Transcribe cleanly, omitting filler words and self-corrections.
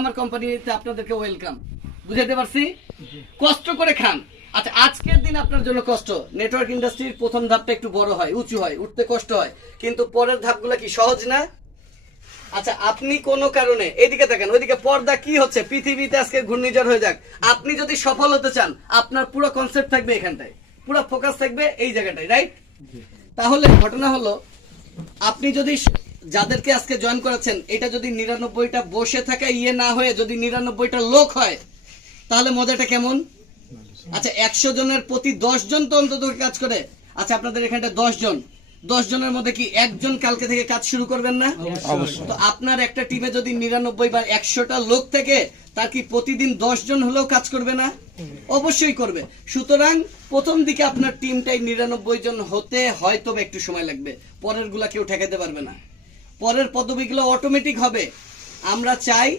আমার কোম্পানিতে আপনাদেরকে ওয়েলকাম। বুঝাইতে পারছি? কষ্ট করে খান। আচ্ছা, আজকের দিন আপনার জন্য কষ্ট। নেটওয়ার্ক ইন্ডাস্ট্রির প্রথম ধাপটা একটু বড় হয়, উঁচু হয়, উঠতে কষ্ট হয়, কিন্তু পরের ধাপগুলো কি সহজ না? আচ্ছা, আপনি কোনো কারণে এদিকে দেখেন, ওইদিকে পর্দা কি হচ্ছে, পৃথিবীতে আজকে ঘূর্ণিঝড় হয়ে যাক, আপনি যদি সফল হতে চান, আপনার পুরো কনসেপ্ট থাকবে এখানটায়, পুরো ফোকাস থাকবে এই জায়গাটায়, রাইট? তাহলে ঘটনা হলো, আপনি যদি যাদেরকে আজকে জয়েন করাচ্ছেন, এটা যদি 99টা বসে থাকা ইয়ে না হয়ে যদি 99টা লোক হয়, তাহলে মজাটা কেমন? আচ্ছা, 100 জনের প্রতি 10 জন তো অন্তত কাজ করে। আচ্ছা, আপনাদের এখানটা 10 জন, 10 জনের মধ্যে কি একজন কালকে থেকে কাজ শুরু করবেন না? অবশ্যই। তো আপনার একটা টিমে যদি 99 বা 100টা লোক থেকে, তার কি প্রতিদিন 10 জন হলেও কাজ করবে না? অবশ্যই করবে। সুতরাং প্রথম দিকে আপনার টিমটাই 99 জন হতে হয়তো একটু সময় লাগবে, পরের গুলা কেউ ঠেকাতে পারবে না। পরের পদবিগুলো অটোমেটিক হবে। আমরা চাই